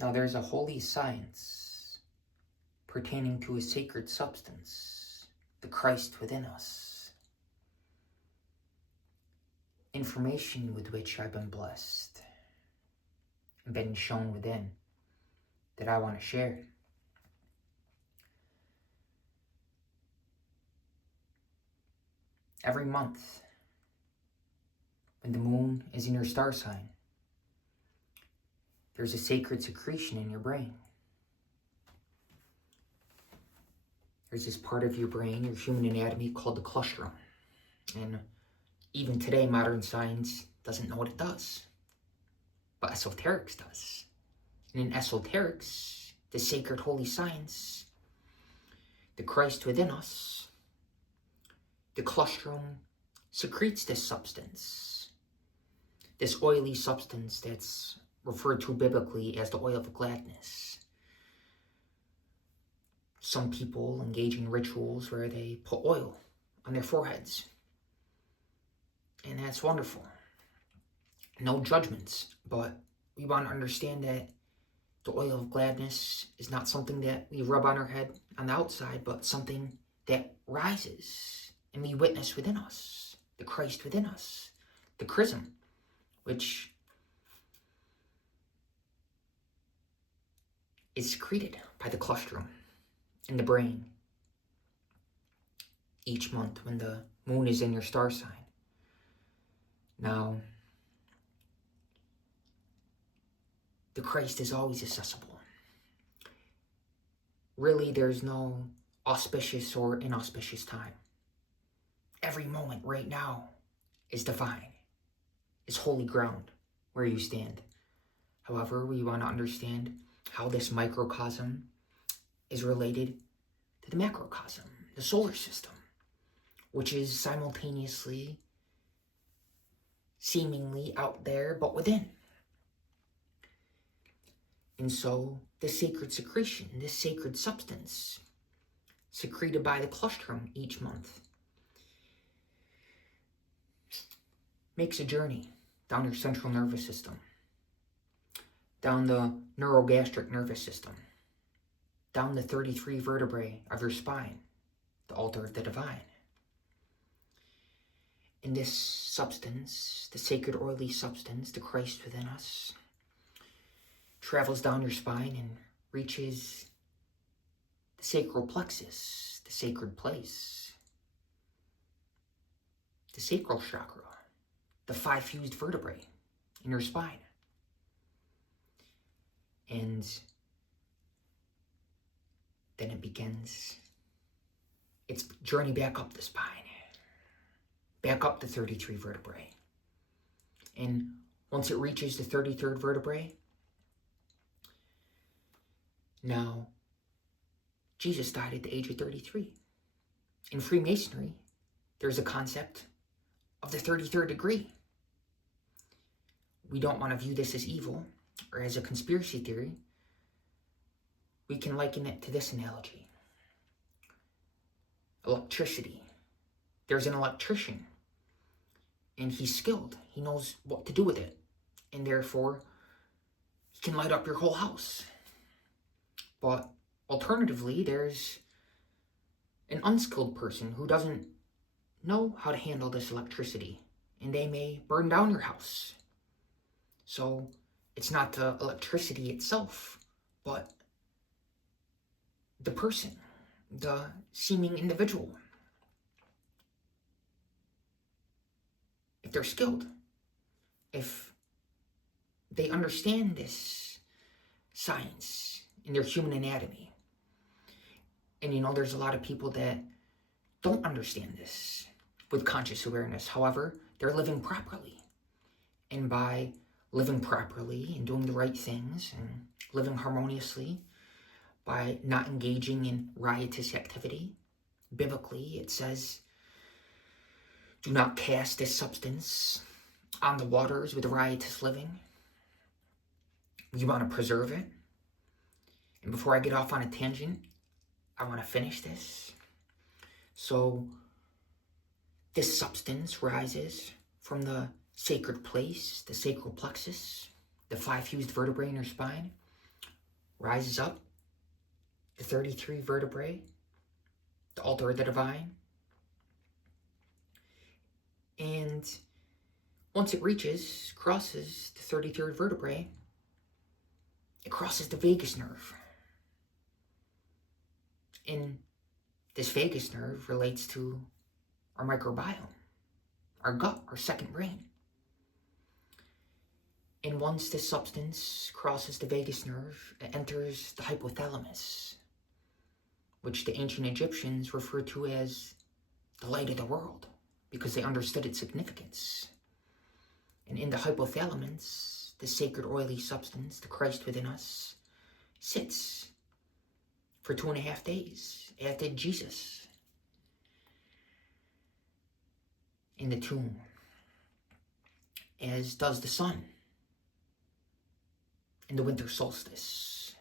Now there's a holy science pertaining to a sacred substance, the Christ within us. Information with which I've been blessed and been shown within that I want to share. Every month, when the moon is in your star sign, there's a sacred secretion in your brain. There's this part of your brain, your human anatomy, called the clustrum. And even today, modern science doesn't know what it does. But esoterics does. And in esoterics, the sacred holy science, the Christ within us, the clustrum secretes this substance, this oily substance that's referred to biblically as the oil of gladness. Some people engage in rituals where they put oil on their foreheads. And that's wonderful. No judgments, but we want to understand that the oil of gladness is not something that we rub on our head on the outside, but something that rises and we witness within us, the Christ within us, the chrism, which is secreted by the clustrum in the brain each month when the moon is in your star sign. Now, the Christ is always accessible. Really, there's no auspicious or inauspicious time. Every moment right now is divine, is holy ground where you stand. However, we want to understand how this microcosm is related to the macrocosm, the solar system, which is simultaneously, seemingly out there, but within. And so, this sacred secretion, this sacred substance, secreted by the clustrum each month, makes a journey down your central nervous system, down the neurogastric nervous system, down the 33 vertebrae of your spine, the altar of the divine. And this substance, the sacred oily substance, the Christ within us, travels down your spine and reaches the sacral plexus, the sacred place, the sacral chakra, the 5 fused vertebrae in your spine. And then it begins its journey back up the spine, back up the 33 vertebrae. And once it reaches the 33rd vertebrae, now Jesus died at the age of 33. In Freemasonry, there's a concept of the 33rd degree. We don't want to view this as evil or as a conspiracy theory. We can liken it to this analogy. Electricity. There's an electrician, and he's skilled. He knows what to do with it, and therefore, he can light up your whole house. But alternatively, there's an unskilled person who doesn't know how to handle this electricity, and they may burn down your house. So it's not the electricity itself, but the person, the seeming individual. If they're skilled, if they understand this science in their human anatomy. And there's a lot of people that don't understand this with conscious awareness. However, they're living properly. And by living properly and doing the right things and living harmoniously, by not engaging in riotous activity, biblically it says, do not cast this substance on the waters with riotous living. You want to preserve it. And before I get off on a tangent, I want to finish this. So, this substance rises from the sacred place, the sacral plexus, the 5 fused vertebrae in your spine, rises up the 33 vertebrae, the altar of the divine, and once it crosses the 33rd vertebrae, it crosses the vagus nerve. And this vagus nerve relates to our microbiome, our gut, our second brain. And once this substance crosses the vagus nerve, it enters the hypothalamus, which the ancient Egyptians referred to as the light of the world, because they understood its significance. And in the hypothalamus, the sacred oily substance, the Christ within us, sits for 2.5 days, as did Jesus in the tomb, as does the sun in the winter solstice.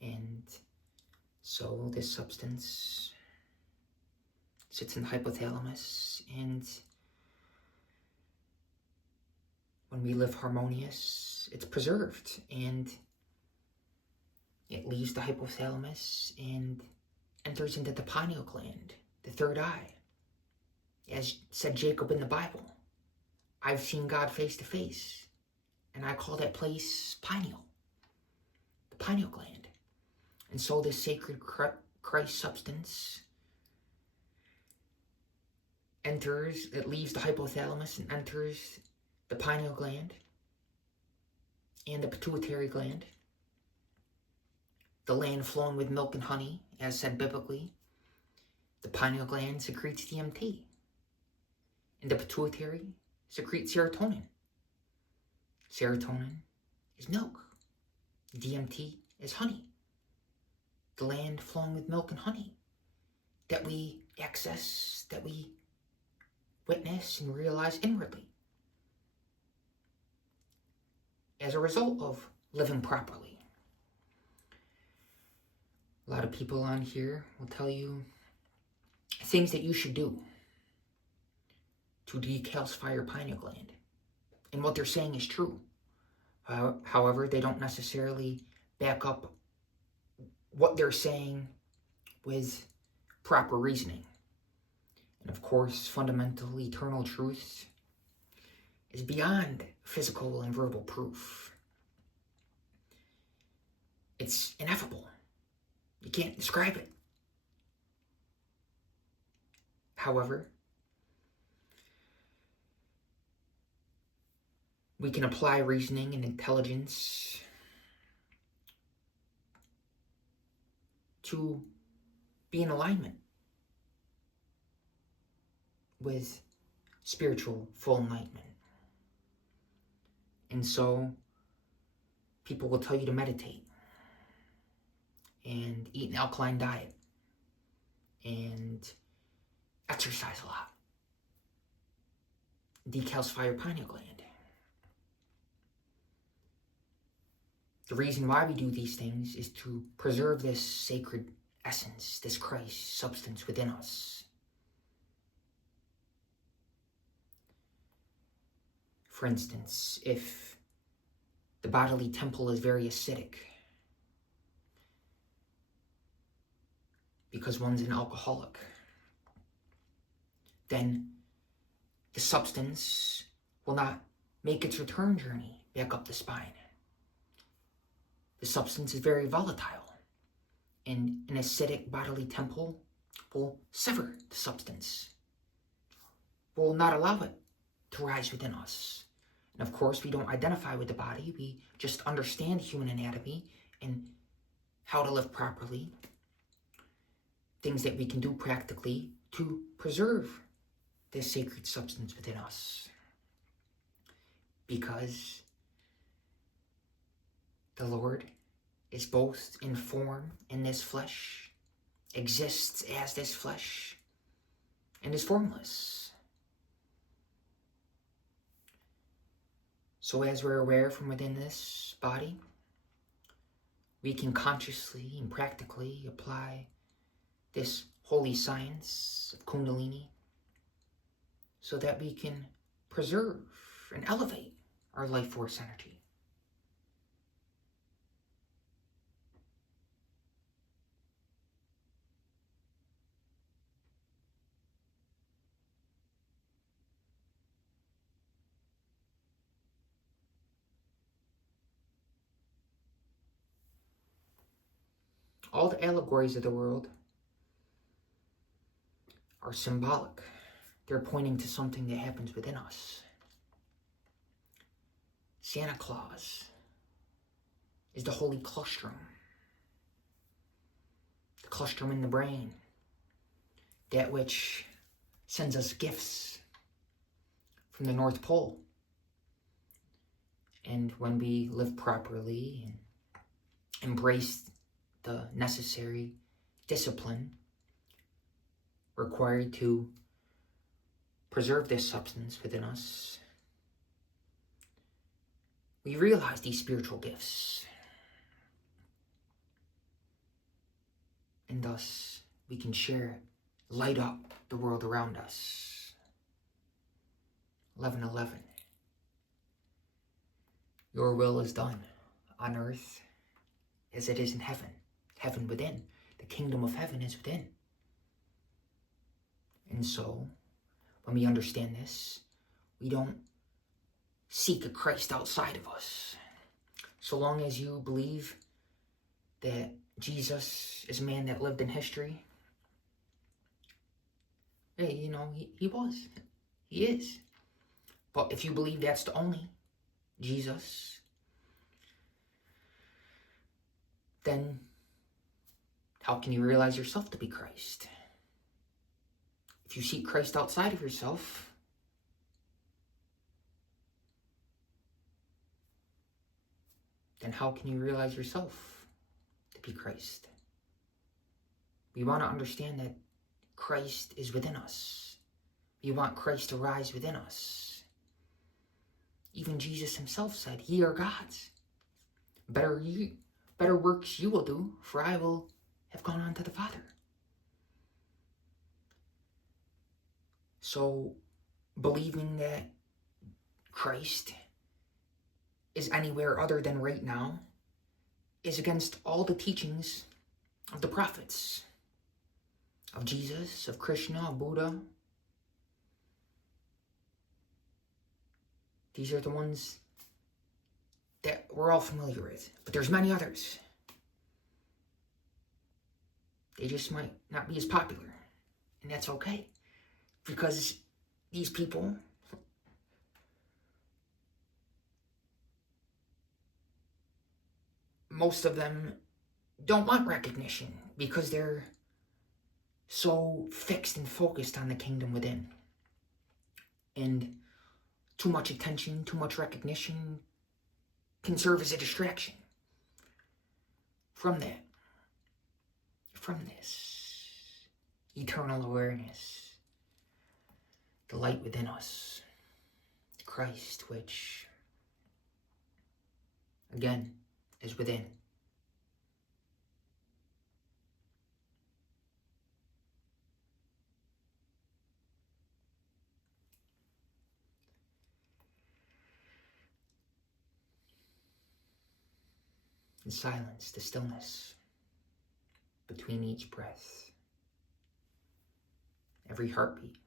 And so this substance sits in the hypothalamus, and when we live harmonious, it's preserved, and it leaves the hypothalamus and enters into the pineal gland, the third eye. As said Jacob in the Bible, I've seen God face to face, and I call that place pineal, the pineal gland. And so this sacred Christ substance it leaves the hypothalamus and enters the pineal gland and the pituitary gland, the land flowing with milk and honey, as said biblically. The pineal gland secretes DMT, and the pituitary secretes serotonin. Serotonin is milk. DMT is honey. The land flowing with milk and honey that we access, that we witness and realize inwardly as a result of living properly. A lot of people on here will tell you things that you should do to decalcify your pineal gland. And what they're saying is true. However, they don't necessarily back up what they're saying with proper reasoning. And of course, fundamental eternal truth is beyond physical and verbal proof. It's ineffable. You can't describe it. However, we can apply reasoning and intelligence to be in alignment with spiritual full enlightenment. And so, people will tell you to meditate and eat an alkaline diet and exercise a lot. Decalcify your pineal gland. The reason why we do these things is to preserve this sacred essence, this Christ substance within us. For instance, if the bodily temple is very acidic because one's an alcoholic, then the substance will not make its return journey back up the spine. The substance is very volatile, and an acidic bodily temple will sever the substance, will not allow it to rise within us. And of course, we don't identify with the body, we just understand human anatomy and how to live properly, things that we can do practically to preserve this sacred substance within us. Because the Lord is both in form in this flesh, exists as this flesh, and is formless. So as we're aware from within this body, we can consciously and practically apply this holy science of Kundalini so that we can preserve and elevate our life force energy. All the allegories of the world are symbolic. They're pointing to something that happens within us. Santa Claus is the holy clustrum. The clustrum in the brain. That which sends us gifts from the North Pole. And when we live properly and embrace the necessary discipline required to preserve this substance within us, we realize these spiritual gifts. And thus, we can share, light up the world around us. 11:11. Your will is done on earth as it is in heaven. Heaven within. The kingdom of heaven is within. And so, when we understand this, we don't seek a Christ outside of us. So long as you believe that Jesus is a man that lived in history, hey, you know, he was. He is. But if you believe that's the only Jesus, then how can you realize yourself to be Christ? If you seek Christ outside of yourself, then how can you realize yourself to be Christ? We want to understand that Christ is within us. We want Christ to rise within us. Even Jesus himself said, "Ye are gods. Better works you will do, for I will have gone on to the Father." So, believing that Christ is anywhere other than right now is against all the teachings of the prophets, of Jesus, of Krishna, of Buddha. These are the ones that we're all familiar with, but there's many others. They just might not be as popular, and that's okay, because these people most of them don't want recognition because they're so fixed and focused on the kingdom within. And too much attention, too much recognition can serve as a distraction from that, from this eternal awareness, the light within us, Christ, which, again, is within. The silence, the stillness between each breath, every heartbeat,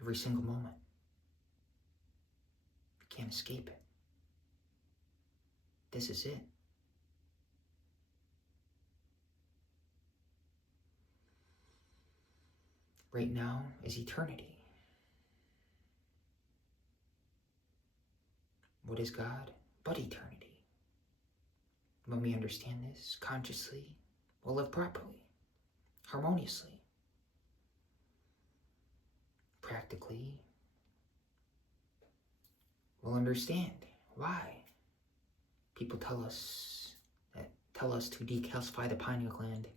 every single moment. You can't escape it. This is it. Right now is eternity. What is God but eternity? When we understand this consciously, we'll live properly, harmoniously, practically. We'll understand why people tell us to decalcify the pineal gland.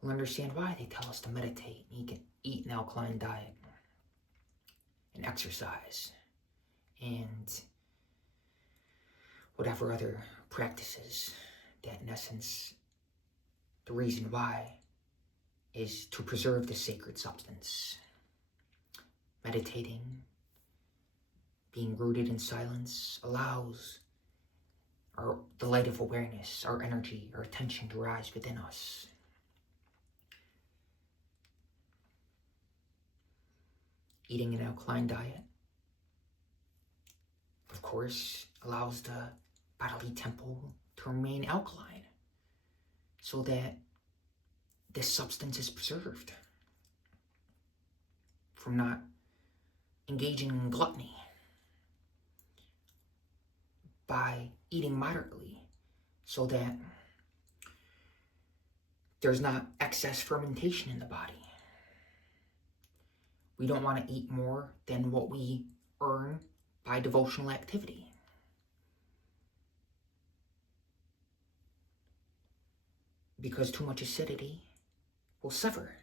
We'll understand why they tell us to meditate and eat an alkaline diet and exercise and whatever other practices that, in essence, the reason why is to preserve the sacred substance. Meditating, being rooted in silence, allows the light of awareness, our energy, our attention to rise within us. Eating an alkaline diet, of course, allows the bodily temple to remain alkaline so that this substance is preserved from not engaging in gluttony by eating moderately so that there's not excess fermentation in the body. We don't want to eat more than what we earn by devotional activity. Because too much acidity will sever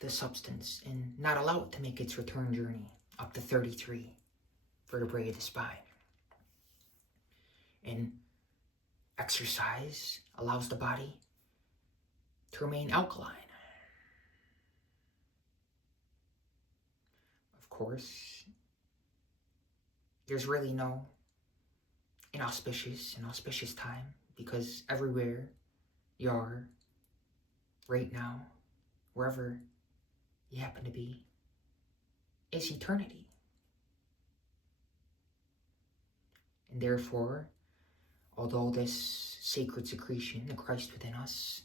the substance and not allow it to make its return journey up to 33 vertebrae of the spine. And exercise allows the body to remain alkaline. Of course, there's really no inauspicious and auspicious time, because everywhere you are right now, wherever you happen to be, is eternity. And therefore, although this sacred secretion, the Christ within us,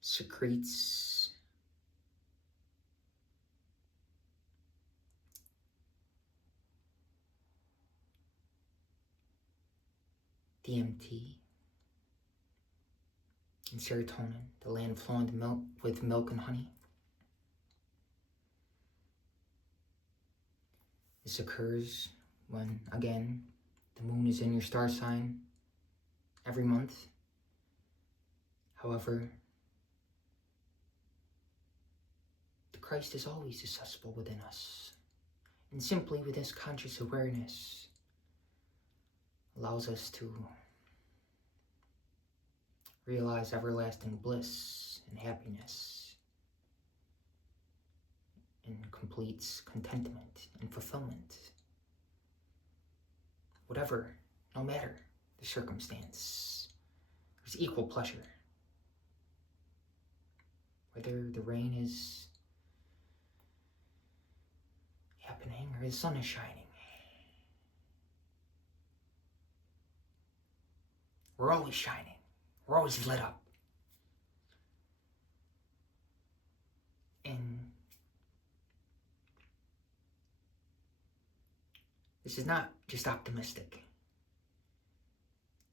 secretes DMT and serotonin, the land flowing with milk and honey. This occurs when, again, the moon is in your star sign every month. However, the Christ is always accessible within us. And simply with this conscious awareness allows us to realize everlasting bliss and happiness and complete contentment and fulfillment. Whatever, no matter the circumstance, there's equal pleasure. Whether the rain is happening or the sun is shining. We're always shining. We're always lit up. And this is not just optimistic.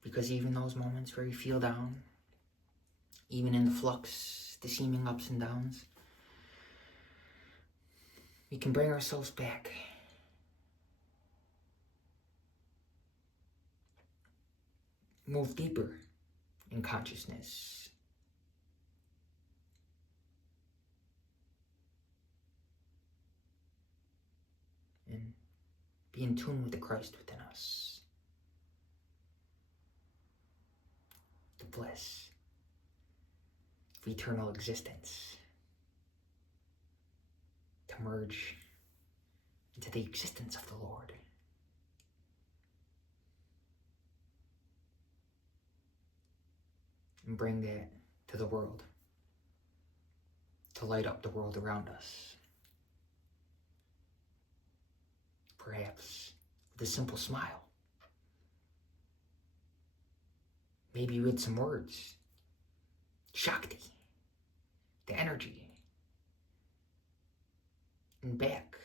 Because even those moments where you feel down, even in the flux, the seeming ups and downs, we can bring ourselves back. Move deeper in consciousness. And be in tune with the Christ within us. The bliss of eternal existence. To merge into the existence of the Lord. And bring that to the world. To light up the world around us. Perhaps with a simple smile. Maybe with some words. Shakti. The energy. And back.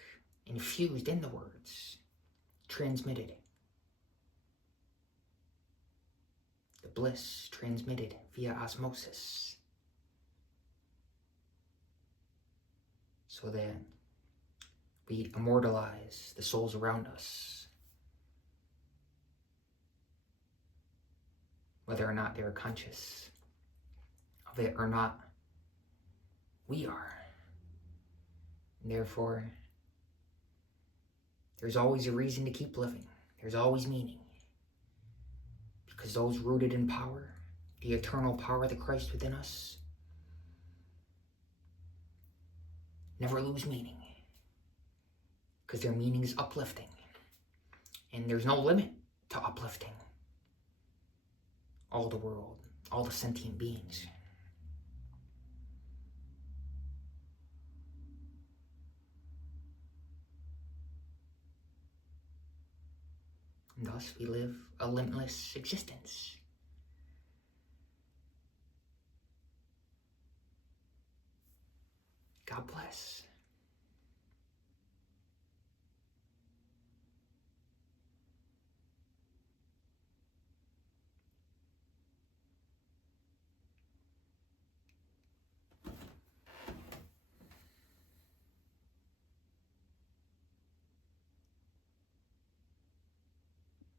Infused in the words. Transmitted. The bliss transmitted via osmosis. So that we immortalize the souls around us. Whether or not they're conscious of it or not, we are. And therefore, there's always a reason to keep living. There's always meaning. Because those rooted in power, the eternal power of the Christ within us, never lose meaning. Because their meaning is uplifting. And there's no limit to uplifting all the world, all the sentient beings. And thus we live a limitless existence. God bless.